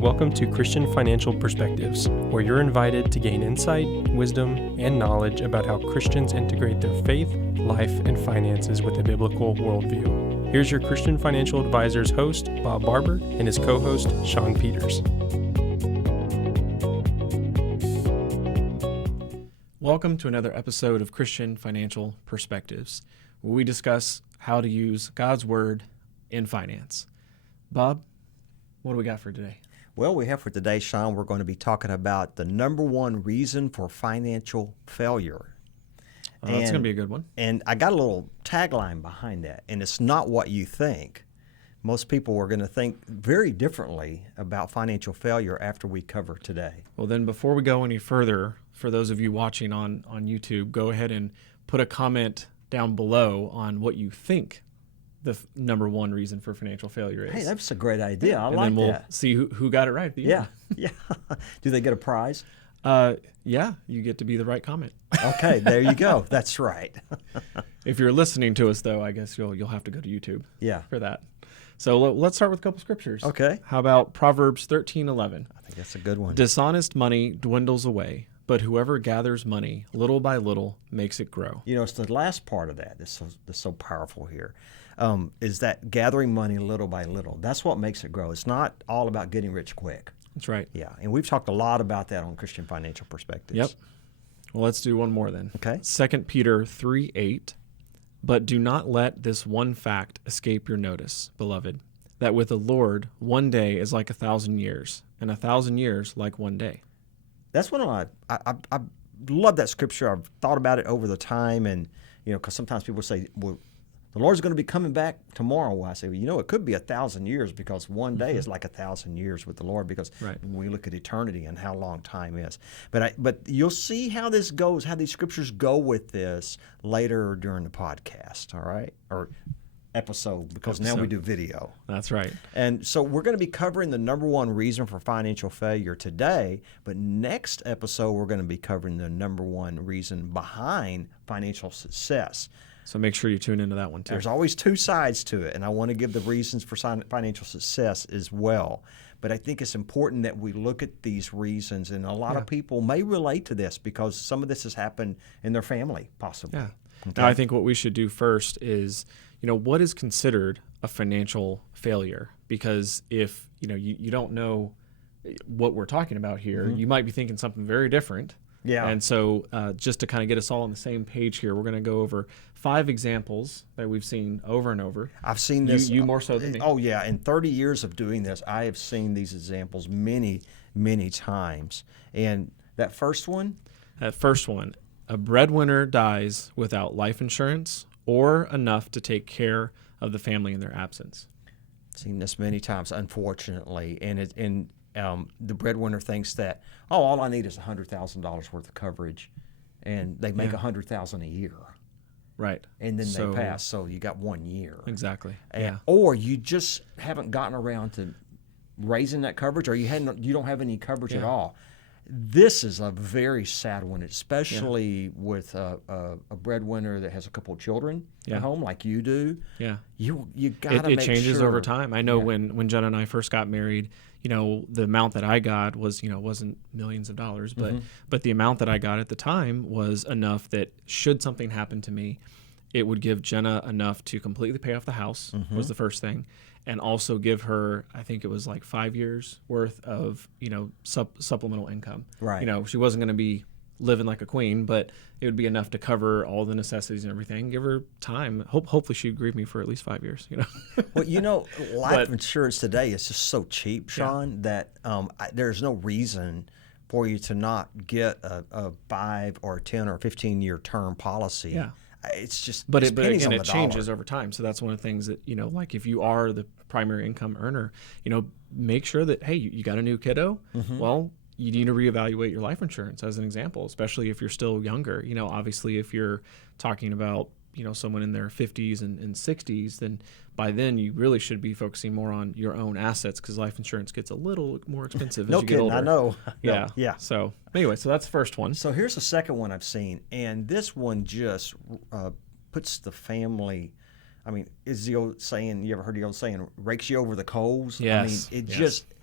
Welcome to Christian Financial Perspectives, where you're invited to gain insight, wisdom, and knowledge about how Christians integrate their faith, life, and finances with a biblical worldview. Here's your Christian Financial Advisors host, Bob Barber, and his co-host, Sean Peters. Welcome to another episode of Christian Financial Perspectives, where we discuss how to use God's Word in finance. Bob, what do we got for today? Well, we have for today, Sean, we're going to be talking about the number one reason for financial failure. That's going to be a good one. And I got a little tagline behind that, and it's not what you think. Most people are going to think very differently about financial failure after we cover today. Well, then before we go any further, for those of you watching on YouTube, go ahead and put a comment down below on what you think the number one reason for financial failure is. Hey, that's a great idea. I and like then we'll that. see who got it right at the end. Yeah. Do they get a prize? Yeah, you get to be the right comment. Okay, there you go. That's right. If you're listening to us, though, I guess you'll have to go to YouTube for that. So let's start with a couple scriptures. Okay. How about Proverbs 13:11? I think that's a good one. Dishonest money dwindles away, but whoever gathers money little by little makes it grow. You know, it's the last part of that that's so powerful here, is that gathering money little by little. That's what makes it grow. It's not all about getting rich quick. That's right. Yeah, and we've talked a lot about that on Christian Financial Perspectives. Yep. Well, let's do one more then. Okay. 2 Peter 3:8. But do not let this one fact escape your notice, beloved, that with the Lord 1 day is like 1,000 years, and 1,000 years like 1 day. That's one of I love that scripture. I've thought about it over the time, and because sometimes people say, "Well, the Lord's going to be coming back tomorrow." Well, I say, well, it could be 1,000 years because 1 day is like 1,000 years with the Lord. Because when we look at eternity and how long time is, but you'll see how this goes, how these scriptures go with this later during the podcast. All right, or episode, because now we do video. That's right. And so we're going to be covering the number one reason for financial failure today, but next episode we're going to be covering the number one reason behind financial success. So make sure you tune into that one too. There's always two sides to it, and I want to give the reasons for financial success as well. But I think it's important that we look at these reasons, and a lot of people may relate to this because some of this has happened in their family, possibly. Yeah. Okay? Now, I think what we should do first is, what is considered a financial failure? Because if, you don't know what we're talking about here, you might be thinking something very different. Yeah. And so just to kind of get us all on the same page here, we're going to go over 5 examples that we've seen over and over. I've seen this. You more so than me. Oh, yeah. In 30 years of doing this, I have seen these examples many, many times. And that first one? A breadwinner dies without life insurance or enough to take care of the family in their absence. Seen this many times, unfortunately. And the breadwinner thinks that, all I need is $100,000 worth of coverage, and they make $100,000 a year. Right. And then they pass, so you got 1 year. Exactly. Or you just haven't gotten around to raising that coverage, or you don't have any coverage at all. This is a very sad one, especially with a breadwinner that has a couple of children at home, like you do. Yeah, you got to make sure. It changes over time. I know when Jen and I first got married, the amount that I got was, wasn't millions of dollars, but the amount that I got at the time was enough that should something happen to me, it would give Jenna enough to completely pay off the house, was the first thing. And also give her, I think it was like 5 years worth of, supplemental income. Right. She wasn't going to be living like a queen, but it would be enough to cover all the necessities and everything. Give her time. Hopefully she'd grieve me for at least 5 years. Well, life insurance today is just so cheap, Sean, that there's no reason for you to not get a 5 or 10 or 15-year term policy. Yeah. It's just, but pennies on the it changes over time. So that's one of the things that, like if you are the primary income earner, make sure that, hey, you got a new kiddo. Well, you need to reevaluate your life insurance as an example, especially if you're still younger. Obviously if you're talking about, someone in their 50s and 60s, then by then you really should be focusing more on your own assets because life insurance gets a little more expensive as you get older. I know. Yeah. So anyway, so that's the first one. So here's the second one I've seen, and this one just puts the family. I mean, is the old saying? You ever heard the old saying? Rakes you over the coals. Yes. I mean, just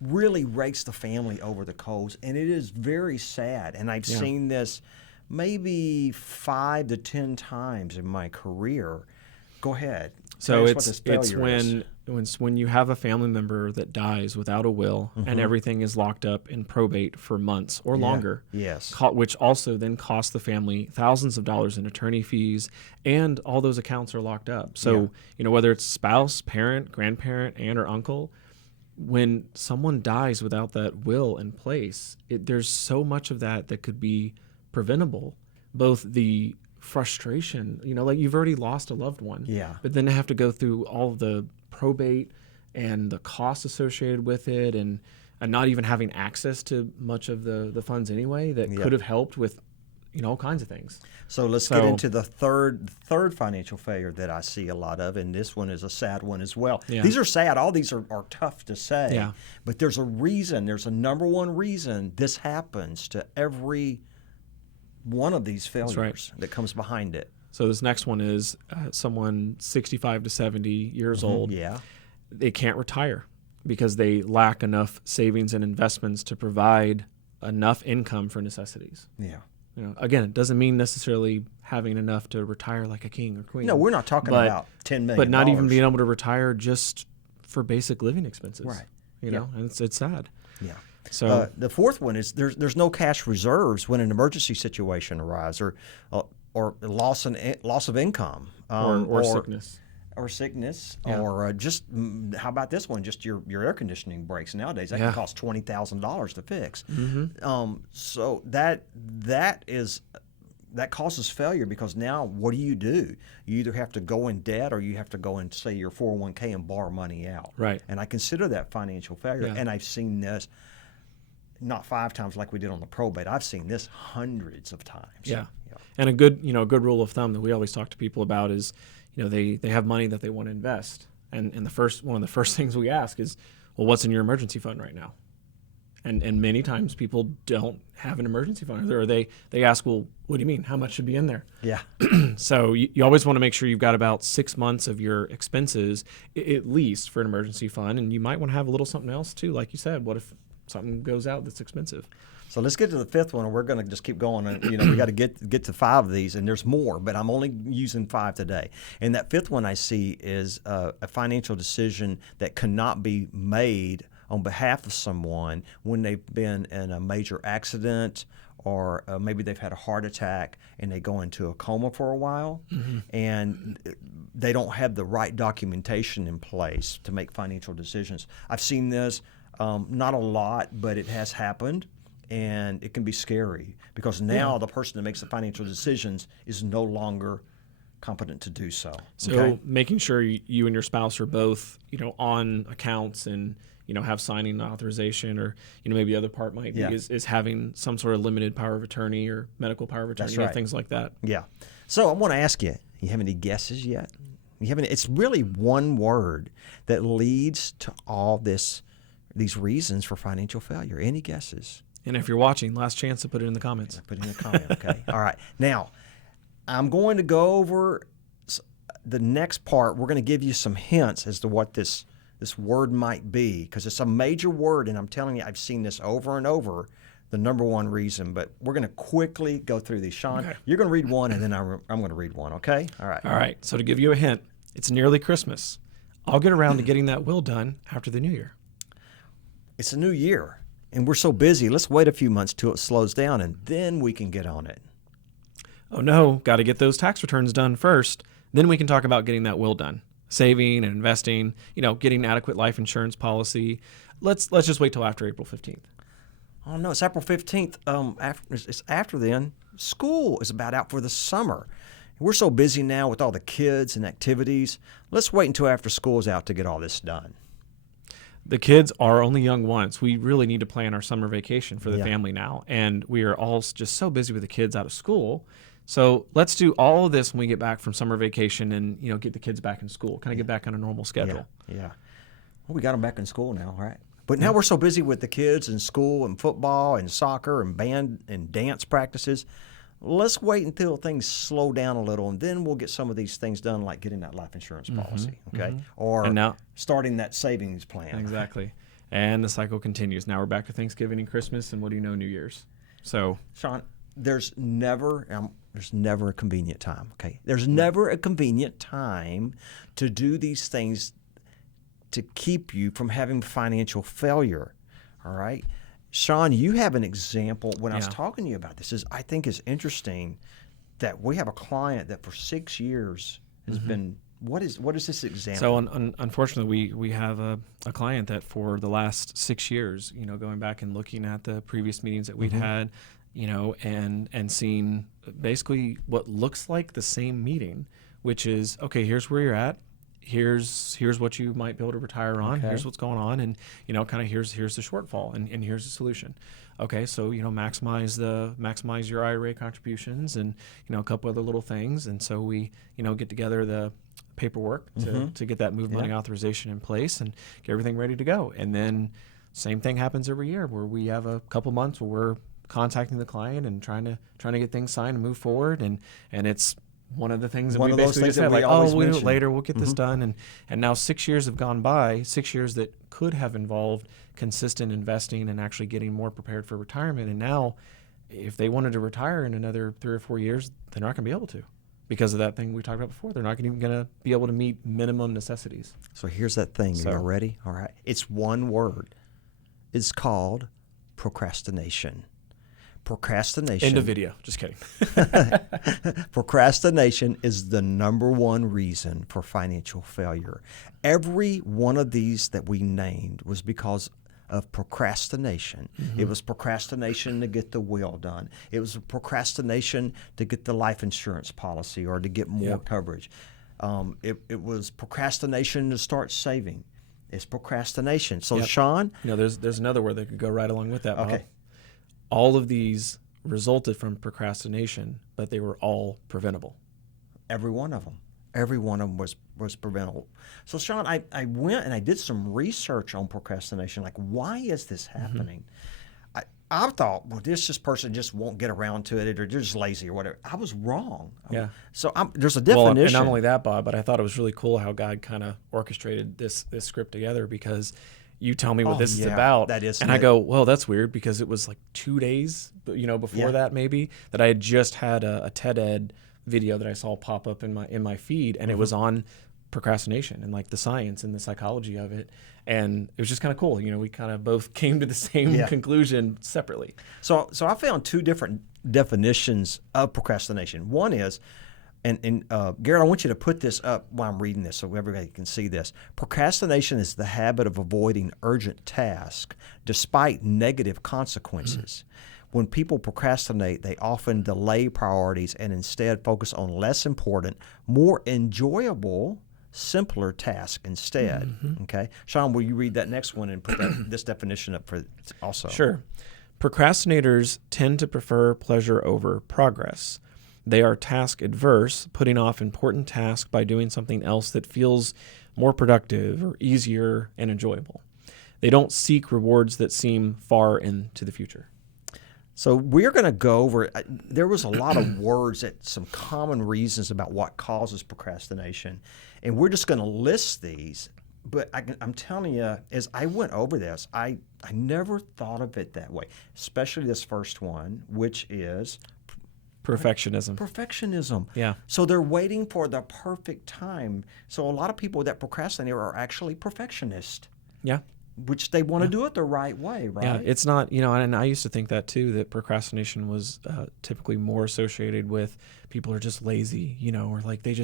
really rakes the family over the coals, and it is very sad. And I've seen this maybe 5 to 10 times in my career. Go ahead. So it's when you have a family member that dies without a will, and everything is locked up in probate for months or longer. Yes. Which also then costs the family thousands of dollars in attorney fees, and all those accounts are locked up. So whether it's spouse, parent, grandparent, aunt, or uncle, when someone dies without that will in place, there's so much of that could be preventable. Both the frustration, like you've already lost a loved one, but then to have to go through all of the probate and the costs associated with it, and not even having access to much of the funds anyway that could have helped with all kinds of things. So let's get into the third financial failure that I see a lot of, and this one is a sad one as well. These are sad. All these are tough to say, but there's a reason. There's a number one reason this happens to every one of these failures that comes behind it. So this next one is someone 65 to 70 years old. They can't retire because they lack enough savings and investments to provide enough income for necessities. Again, it doesn't mean necessarily having enough to retire like a king or queen. No, we're not talking about $10 million. But not even being able to retire just for basic living expenses. Right. And it's sad. So the fourth one is there's no cash reserves when an emergency situation arises, or loss of income, or sickness, or just how about this one? Just your air conditioning breaks nowadays. That can cost $20,000 to fix. So that causes failure, because now what do? You either have to go in debt, or you have to go and say your 401k and borrow money out. Right. And I consider that financial failure. And I've seen this not 5 times like we did on the probate. I've seen this hundreds of times. And a good rule of thumb that we always talk to people about is, they have money that they want to invest, and one of the first things we ask is, well, what's in your emergency fund right now? And many times people don't have an emergency fund, or they ask, well, what do you mean? How much should be in there? So you always want to make sure you've got about 6 months of your expenses at least for an emergency fund, and you might want to have a little something else too. Like you said, what if something goes out that's expensive? So let's get to the fifth one, and we're going to just keep going. And, we got to get to 5 of these, and there's more, but I'm only using 5 today. And that fifth one I see is a financial decision that cannot be made on behalf of someone when they've been in a major accident, or maybe they've had a heart attack and they go into a coma for a while, and they don't have the right documentation in place to make financial decisions. I've seen this, not a lot, but it has happened. And it can be scary, because now the person that makes the financial decisions is no longer competent to do so. So making sure you and your spouse are both, on accounts and, have signing authorization, or, maybe the other part might be is having some sort of limited power of attorney or medical power of attorney, things like that. So I want to ask you have any guesses yet? It's really one word that leads to all these reasons for financial failure. Any guesses? And if you're watching, last chance to put it in the comments. Put it in the comment, okay? All right. Now, I'm going to go over the next part. We're going to give you some hints as to what this word might be, because it's a major word, and I'm telling you, I've seen this over and over, the number one reason. But we're going to quickly go through these. Shawn, you're going to read one, and then I'm going to read one, okay? All right. All right. So to give you a hint, it's nearly Christmas. I'll get around to getting that will done after the new year. It's a new year. And we're so busy, let's wait a few months till it slows down, and then we can get on it. Oh no, got to get those tax returns done first. Then we can talk about getting that will done. Saving and investing, getting adequate life insurance policy. Let's just wait till after April 15th. Oh no, it's April 15th. It's after then. School is about out for the summer. We're so busy now with all the kids and activities. Let's wait until after school is out to get all this done. The kids are only young once. We really need to plan our summer vacation for the family now. And we are all just so busy with the kids out of school. So let's do all of this when we get back from summer vacation and, get the kids back in school, kind of get back on a normal schedule. Well, we got them back in school now, right? But now we're so busy with the kids and school and football and soccer and band and dance practices. Let's wait until things slow down a little, and then we'll get some of these things done, like getting that life insurance policy, okay? Or starting that savings plan. Exactly. And the cycle continues. Now we're back to Thanksgiving and Christmas, and what do you know, New Year's. So, Shawn, there's never a convenient time. Okay, there's never a convenient time to do these things to keep you from having financial failure. All right, Shawn, you have an example. When I was talking to you about this, I think is interesting that we have a client that for 6 years has been. What is this example? So unfortunately, we have a client that for the last 6 years, going back and looking at the previous meetings that we'd had, and seeing basically what looks like the same meeting, which is, okay, here's where you're at. Here's what you might be able to retire on. Okay. Here's what's going on, and kind of here's the shortfall, and here's the solution. Okay, so maximize your IRA contributions, and a couple other little things, and so we get together the paperwork to get that move money authorization in place and get everything ready to go. And then same thing happens every year where we have a couple months where we're contacting the client and trying to get things signed and move forward, and it's one of the things that we basically just said, like, we'll do it later, we'll get this done. And now 6 years have gone by, 6 years that could have involved consistent investing and actually getting more prepared for retirement. And now if they wanted to retire in another 3 or 4 years, they're not going to be able to because of that thing we talked about before. They're not even going to be able to meet minimum necessities. So here's that thing. Are you ready? All right. It's one word. It's called procrastination. Procrastination. End of video. Just kidding. Procrastination is the number one reason for financial failure. Every one of these that we named was because of procrastination. It was procrastination to get the will done. It was a procrastination to get the life insurance policy or to get more coverage. It was procrastination to start saving. It's procrastination. So, Shawn? There's another word that could go right along with that, Bob. Okay. All of these resulted from procrastination, but they were all preventable. Every one of them. Every one of them was preventable. So, Shawn, I went and I did some research on procrastination. Like, why is this happening? I thought, well, this person just won't get around to it, or they're just lazy or whatever. I was wrong. Yeah. So there's a definition. Well, and not only that, Bob, but I thought it was really cool how God kind of orchestrated this script together, because you tell me what this is about. That is, and I go, well, that's weird, because it was like 2 days, before that maybe, that I had just had a TED Ed video that I saw pop up in my feed, and it was on procrastination and like the science and the psychology of it. And it was just kind of cool. We kind of both came to the same conclusion separately. So I found 2 different definitions of procrastination. One is, and Garrett, I want you to put this up while I'm reading this so everybody can see this. Procrastination is the habit of avoiding urgent tasks despite negative consequences. When people procrastinate, they often delay priorities and instead focus on less important, more enjoyable, simpler tasks instead. Okay, Shawn, will you read that next one and put this definition up for also? Sure. Procrastinators tend to prefer pleasure over progress. They are task adverse, putting off important tasks by doing something else that feels more productive or easier and enjoyable. They don't seek rewards that seem far into the future. So we're going to go over, there was a lot of words, some common reasons about what causes procrastination. And we're just going to list these. But I'm telling you, as I went over this, I never thought of it that way, especially this first one, which is perfectionism. Perfectionism. Yeah. So they're waiting for the perfect time. So a lot of people that procrastinate are actually perfectionists. Yeah. Which they want to do it the right way, right? Yeah, it's not, and I used to think that too, that procrastination was typically more associated with people who are just lazy, or like they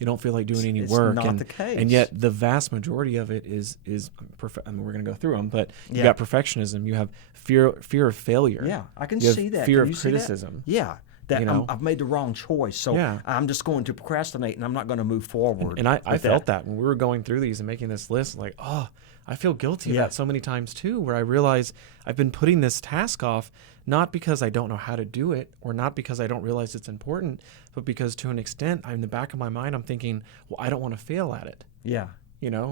don't feel like doing any work. It's not the case. And yet the vast majority of it is I mean, we're going to go through them, but you got perfectionism, you have fear of failure. Yeah, I can see that. Fear of criticism. Yeah. That I've made the wrong choice, so I'm just going to procrastinate and I'm not going to move forward. And I felt that when we were going through these and making this list, like, I feel guilty of that so many times too, where I realize I've been putting this task off, not because I don't know how to do it or not because I don't realize it's important, but because to an extent, in the back of my mind, I'm thinking, well, I don't want to fail at it. Yeah.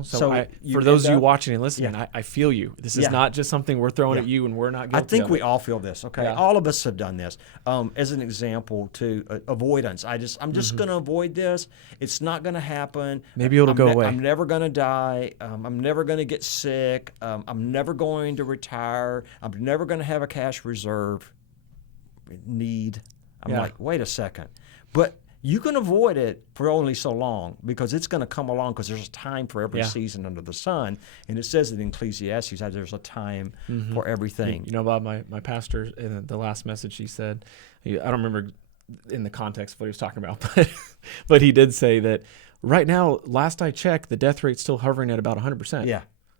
So for those of you watching and listening, I feel you. This is not just something we're throwing at you and we're not guilty I think of we it. all feel this, okay? Yeah. All of us have done this. As an example, avoidance. I'm just going to avoid this. It's not going to happen. Maybe it'll go away. I'm never going to die. I'm never going to get sick. I'm never going to retire. I'm never going to have a cash reserve need. I'm like, wait a second. But you can avoid it for only so long because it's going to come along because there's a time for every season under the sun. And it says it in Ecclesiastes that there's a time for everything. Bob, my pastor, in the last message, he said, I don't remember in the context of what he was talking about, but he did say that right now, last I checked, the death rate's still hovering at about 100%.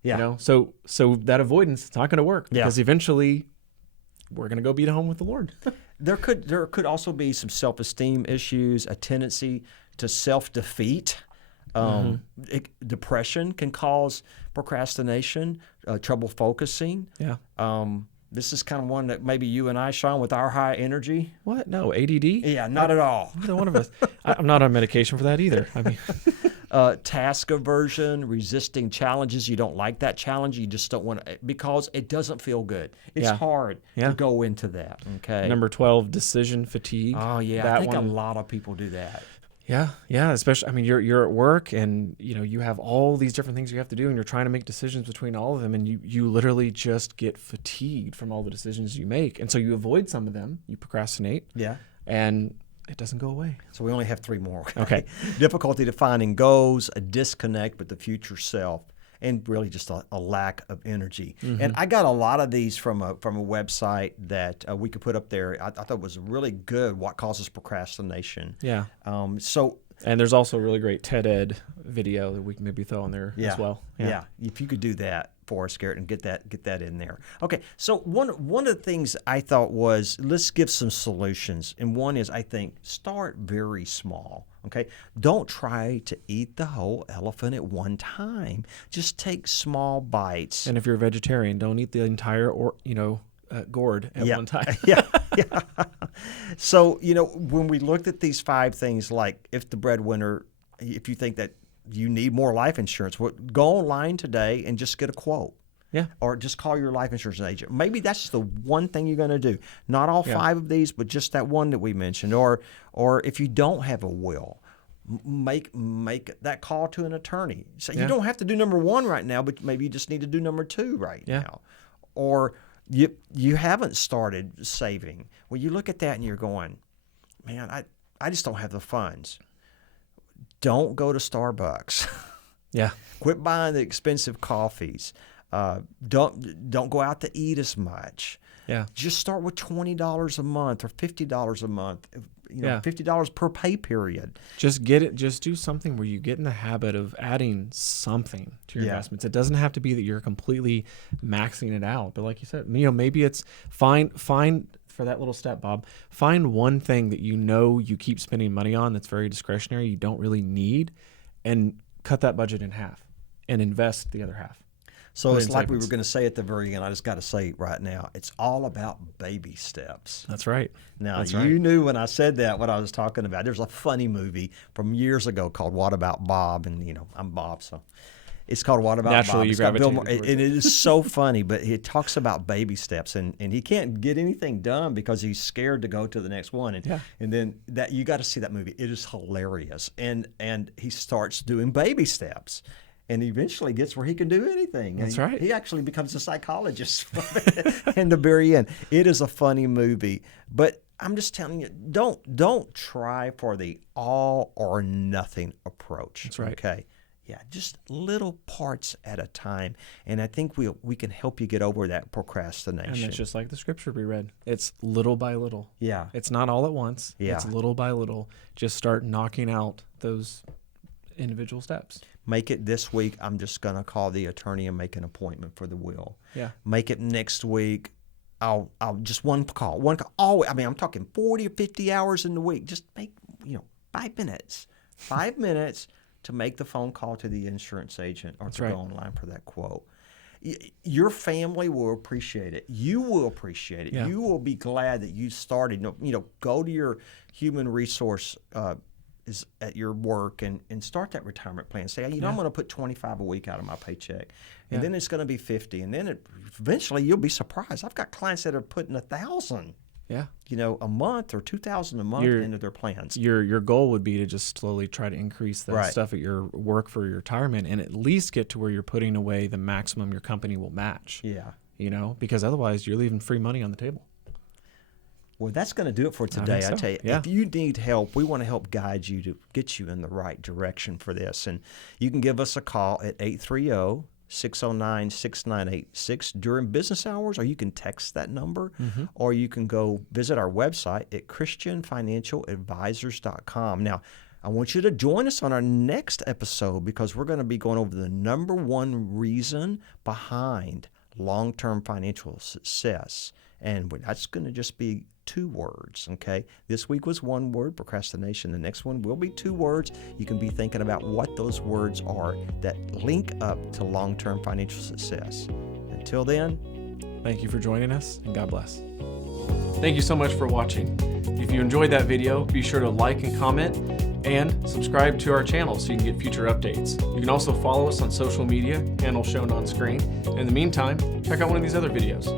Yeah. So that avoidance, it's not going to work because eventually we're going to go be at home with the Lord. There could also be some self-esteem issues, a tendency to self-defeat. Depression can cause procrastination, trouble focusing. This is kind of one that maybe you and I, Shawn, with our high energy. What? No, ADD? Yeah, not at all. Neither one of us. I'm not on medication for that either. I mean, task aversion, resisting challenges. You don't like that challenge. You just don't want to because it doesn't feel good. It's hard to go into that. Okay. Number 12, decision fatigue. Oh yeah, I think a lot of people do that. Yeah. Especially, I mean, you're at work and you have all these different things you have to do, and you're trying to make decisions between all of them, and you literally just get fatigued from all the decisions you make, and so you avoid some of them. You procrastinate. Yeah. And it doesn't go away. So we only have 3 more. Okay. Difficulty defining goals, a disconnect with the future self, and really just a lack of energy. And I got a lot of these from a website that we could put up there. I thought it was really good, what causes procrastination. Yeah. And there's also a really great TED Ed video that we can maybe throw on there as well. Yeah. If you could do that for us, Garrett, and get that in there. Okay. So one of the things I thought was, let's give some solutions. And one is, I think, start very small. Okay. Don't try to eat the whole elephant at one time. Just take small bites. And if you're a vegetarian, don't eat the entire gourd at one time. Yeah. So, when we looked at these 5 things, like if the breadwinner, if you think that you need more life insurance, go online today and just get a quote. Yeah. Or just call your life insurance agent. Maybe that's the one thing you're going to do. Not all 5 of these, but just that one that we mentioned. Or if you don't have a will, make that call to an attorney. So you don't have to do number 1 right now, but maybe you just need to do number 2 right now. Or you haven't started saving. Well, you look at that and you're going, man, I just don't have the funds. Don't go to Starbucks. Yeah. Quit buying the expensive coffees. Don't go out to eat as much. Yeah. Just start with $20 a month or $50 a month. $50 per pay period. Just do something where you get in the habit of adding something to your investments. It doesn't have to be that you're completely maxing it out, but like you said, maybe it's find for that little step, Bob, find one thing that you keep spending money on that's very discretionary, you don't really need, and cut that budget in half and invest the other half. So it's like we were going to say at the very end, I just got to say right now, it's all about baby steps. That's right. Now, you knew when I said that what I was talking about. There's a funny movie from years ago called What About Bob? And, I'm Bob, so it's called What About Naturally, Bob? You it's got Bill gravitated and it is so funny, but it talks about baby steps. And he can't get anything done because he's scared to go to the next one. And then that you got to see that movie. It is hilarious. And he starts doing baby steps. And eventually gets where he can do anything. That's right. He actually becomes a psychologist in the very end. It is a funny movie. But I'm just telling you, don't try for the all or nothing approach. That's right. Okay. Yeah, just little parts at a time. And I think we can help you get over that procrastination. And it's just like the scripture we read. It's little by little. Yeah. It's not all at once. Yeah. It's little by little. Just start knocking out those individual steps. Make it this week. I'm just going to call the attorney and make an appointment for the will. Yeah. Make it next week. I'll just one call. I'm talking 40 or 50 hours in the week. Just make, 5 minutes. 5 minutes to make the phone call to the insurance agent or go online for that quote. Your family will appreciate it. You will appreciate it. Yeah. You will be glad that you started. Go to your human resource is at your work and start that retirement plan. Say, I'm going to put $25 a week out of my paycheck, and then it's going to be $50, and then eventually you'll be surprised. I've got clients that are putting $1,000. Yeah. A month or $2,000 a month into their plans. Your goal would be to just slowly try to increase that stuff at your work for your retirement and at least get to where you're putting away the maximum your company will match. Yeah. Because otherwise you're leaving free money on the table. Well, that's going to do it for today. I tell you, if you need help, we want to help guide you to get you in the right direction for this. And you can give us a call at 830-609-6986 during business hours, or you can text that number, or you can go visit our website at christianfinancialadvisors.com. Now, I want you to join us on our next episode because we're going to be going over the number one reason behind long-term financial success. And that's going to just be 2 words, okay? This week was 1 word, procrastination. The next one will be 2 words. You can be thinking about what those words are that link up to long-term financial success. Until then, thank you for joining us, and God bless. Thank you so much for watching. If you enjoyed that video, be sure to like and comment, and subscribe to our channel so you can get future updates. You can also follow us on social media, handle shown on screen. In the meantime, check out one of these other videos.